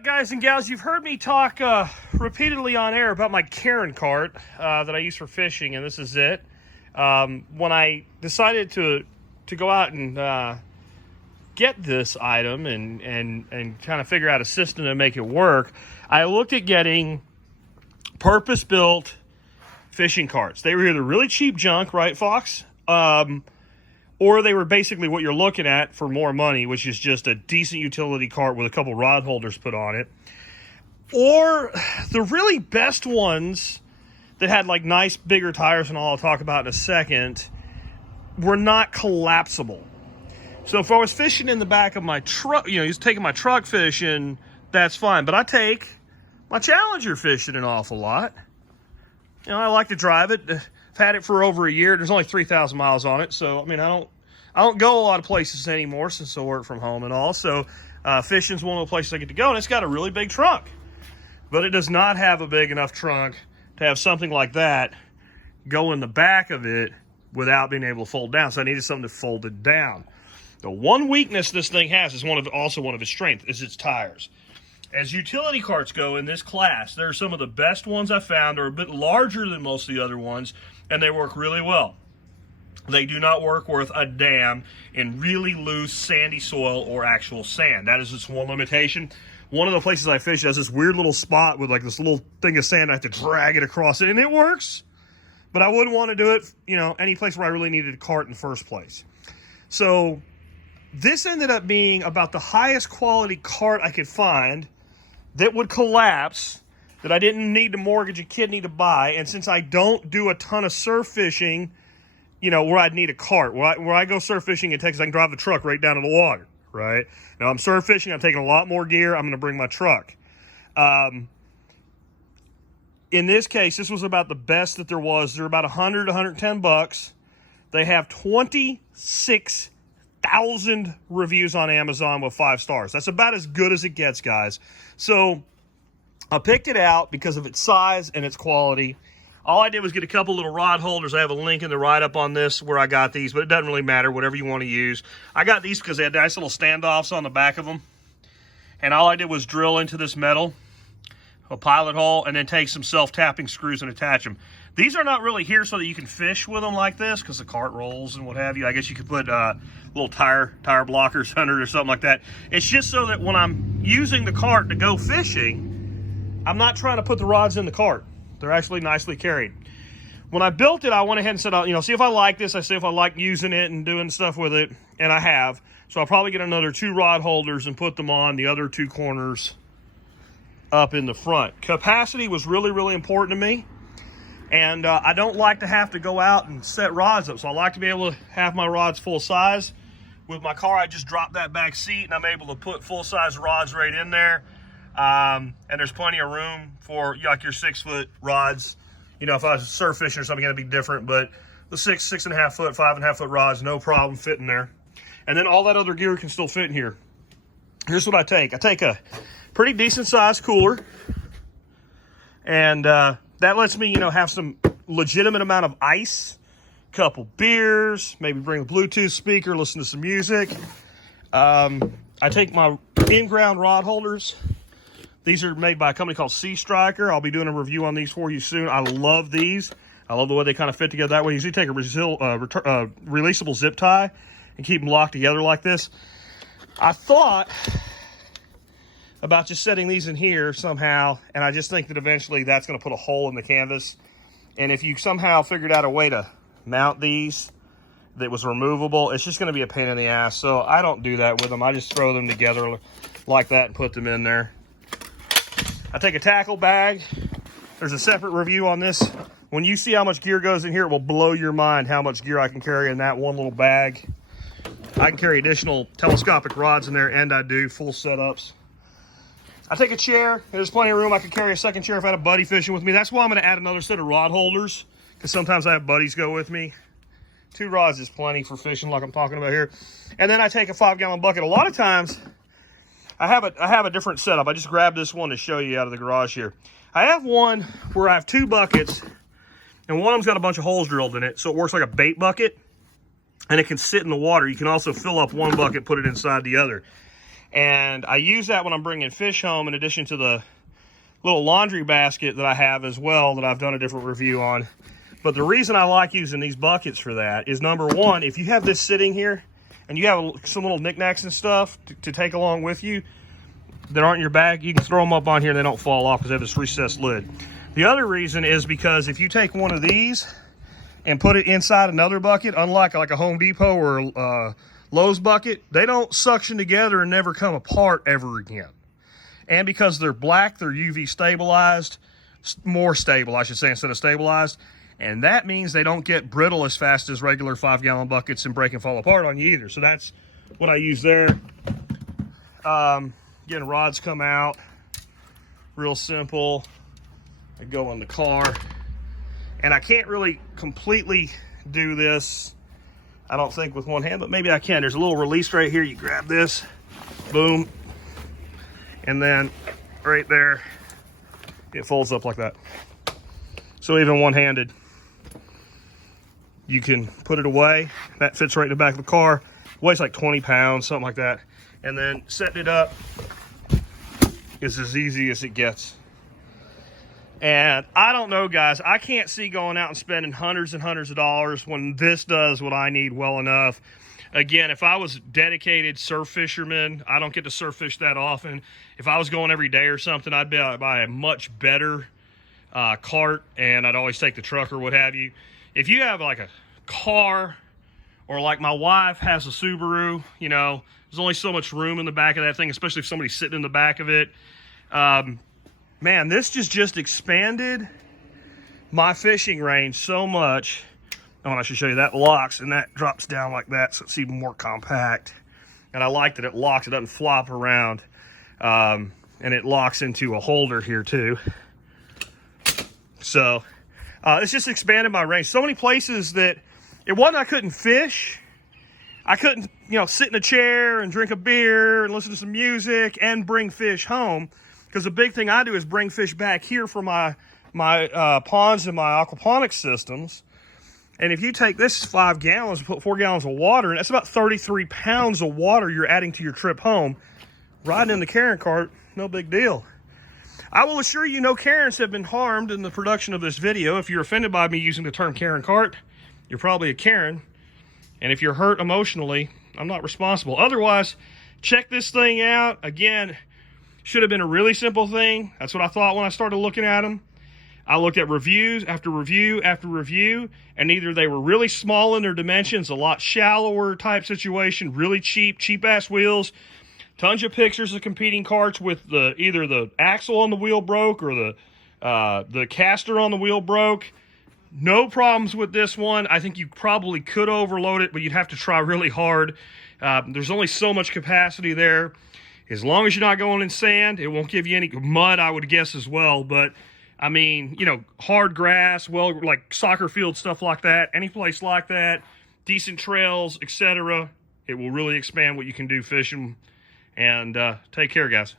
right, guys and gals, you've heard me talk repeatedly on air about my Karen cart that I use for fishing, and this is it. When I decided to go out and get this item and kind of figure out a system to make it work, I looked at getting purpose-built fishing carts. They were either really cheap junk, right, Fox? Or they were basically what you're looking at for more money, which is just a decent utility cart with a couple rod holders put on it. Or the really best ones that had like nice bigger tires and all I'll talk about in a second were not collapsible. So if I was fishing in the back of my truck, he's taking my truck fishing, that's fine. But I take my Challenger fishing an awful lot. I like to drive it. I've had it for over a year. There's only 3,000 miles on it. So, I don't go a lot of places anymore since I work from home and all. So, fishing's one of the places I get to go. And it's got a really big trunk. But it does not have a big enough trunk to have something like that go in the back of it without being able to fold down. So, I needed something that folded down. The one weakness this thing has is also one of its strengths, is its tires. As utility carts go in this class, they're some of the best ones I've found. They're a bit larger than most of the other ones, and they work really well. They do not work worth a damn in really loose, sandy soil or actual sand. That is just one limitation. One of the places I fish has this weird little spot with like this little thing of sand. I have to drag it across it, and it works. But I wouldn't want to do it, any place where I really needed a cart in the first place. So this ended up being about the highest quality cart I could find that would collapse, that I didn't need to mortgage a kidney to buy. And since I don't do a ton of surf fishing, where I'd need a cart, where I go surf fishing in Texas, I can drive the truck right down to the water, right? Now I'm surf fishing, I'm taking a lot more gear, I'm going to bring my truck. In this case, this was about the best that there was. They're about 100 to 110 bucks. They have 26,000 reviews on Amazon with 5 stars. That's about as good as it gets, guys. So I picked it out because of its size and its quality. All I did was get a couple little rod holders. I have a link in the write-up on this where I got these, but it doesn't really matter, whatever you want to use. I got these because they had nice little standoffs on the back of them. And all I did was drill into this metal, a pilot hole, and then take some self-tapping screws and attach them. These are not really here so that you can fish with them like this because the cart rolls and what have you. I guess you could put little tire blockers under it or something like that. It's just so that when I'm using the cart to go fishing, I'm not trying to put the rods in the cart. They're actually nicely carried. When I built it, I went ahead and said, see if I like this. I see if I like using it and doing stuff with it, and I have. So I'll probably get another 2 rod holders and put them on the other 2 corners up in the front. Capacity was really, really important to me. And I don't like to have to go out and set rods up. So I like to be able to have my rods full size. With my car, I just drop that back seat and I'm able to put full size rods right in there. And there's plenty of room for like your 6-foot rods. If I was surf fishing or something, it'd be different. But the 6.5 foot, 5.5 foot rods, no problem fitting there. And then all that other gear can still fit in here. Here's what I take. I take a pretty decent sized cooler. And that lets me, have some legitimate amount of ice, couple beers, maybe bring a Bluetooth speaker, listen to some music. I take my in-ground rod holders. These are made by a company called Sea Striker. I'll be doing a review on these for you soon. I love these. I love the way they kind of fit together that way. You usually take a releasable zip tie and keep them locked together like this. I thought about just setting these in here somehow, and I just think that eventually that's going to put a hole in the canvas. And if you somehow figured out a way to mount these that was removable, it's just going to be a pain in the ass. So I don't do that with them. I just throw them together like that and put them in there. I take a tackle bag. There's a separate review on this. When you see how much gear goes in here, it will blow your mind how much gear I can carry in that one little bag. I can carry additional telescopic rods in there, and I do full setups. I take a chair. There's plenty of room. I could carry a second chair if I had a buddy fishing with me. That's why I'm going to add another set of rod holders, because sometimes I have buddies go with me. 2 rods is plenty for fishing like I'm talking about here. And then I take a 5-gallon bucket. A lot of times, I have a different setup. I just grabbed this one to show you out of the garage here. I have one where I have 2 buckets, and one of them's got a bunch of holes drilled in it, so it works like a bait bucket, and it can sit in the water. You can also fill up one bucket, put it inside the other. And I use that when I'm bringing fish home, in addition to the little laundry basket that I have as well, that I've done a different review on. But the reason I like using these buckets for that is, number one, if you have this sitting here and you have some little knickknacks and stuff to take along with you that aren't in your bag, you can throw them up on here and they don't fall off because they have this recessed lid. The other reason is because if you take one of these and put it inside another bucket, unlike like a Home Depot or a Lowe's bucket, they don't suction together and never come apart ever again. And because they're black, they're UV stabilized, more stable, I should say, instead of stabilized. And that means they don't get brittle as fast as regular 5-gallon buckets and break and fall apart on you either. So that's what I use there. Again, rods come out, real simple. I go in the car. And I can't really completely do this, I don't think, with one hand, but maybe I can. There's a little release right here. You grab this, boom. And then right there, it folds up like that. So even one-handed, you can put it away. That fits right in the back of the car. Weighs like 20 pounds, something like that. And then setting it up is as easy as it gets. And I don't know, guys, I can't see going out and spending hundreds and hundreds of dollars when this does what I need well enough. Again, if I was dedicated surf fisherman, I don't get to surf fish that often. If I was going every day or something, I'd buy a much better cart, and I'd always take the truck or what have you. If you have like a car, or like my wife has a Subaru, you know, there's only so much room in the back of that thing, especially if somebody's sitting in the back of it. Man, this just expanded my fishing range so much. Oh, and I should show you that locks, and that drops down like that, so it's even more compact. And I like that it locks, it doesn't flop around. And it locks into a holder here too. So it's just expanded my range. So many places that it wasn't I couldn't fish. I couldn't, you know, sit in a chair and drink a beer and listen to some music and bring fish home. Because the big thing I do is bring fish back here for my ponds and my aquaponics systems. And if you take this 5 gallons and put 4 gallons of water, and that's about 33 pounds of water you're adding to your trip home, riding in the Karen cart, no big deal. I will assure you no Karens have been harmed in the production of this video. If you're offended by me using the term Karen cart, you're probably a Karen. And if you're hurt emotionally, I'm not responsible. Otherwise, check this thing out. Again, should have been a really simple thing. That's what I thought when I started looking at them. I looked at reviews after review after review, and either they were really small in their dimensions, a lot shallower type situation, really cheap ass wheels, tons of pictures of competing carts with either the axle on the wheel broke or the caster on the wheel broke. No problems with this one. I think you probably could overload it, but you'd have to try really hard. There's only so much capacity there. As long as you're not going in sand, it won't give you any mud, I would guess, as well. But I mean, you know, hard grass, well, like soccer field, stuff like that, any place like that, decent trails, etc. It will really expand what you can do fishing. And take care, guys.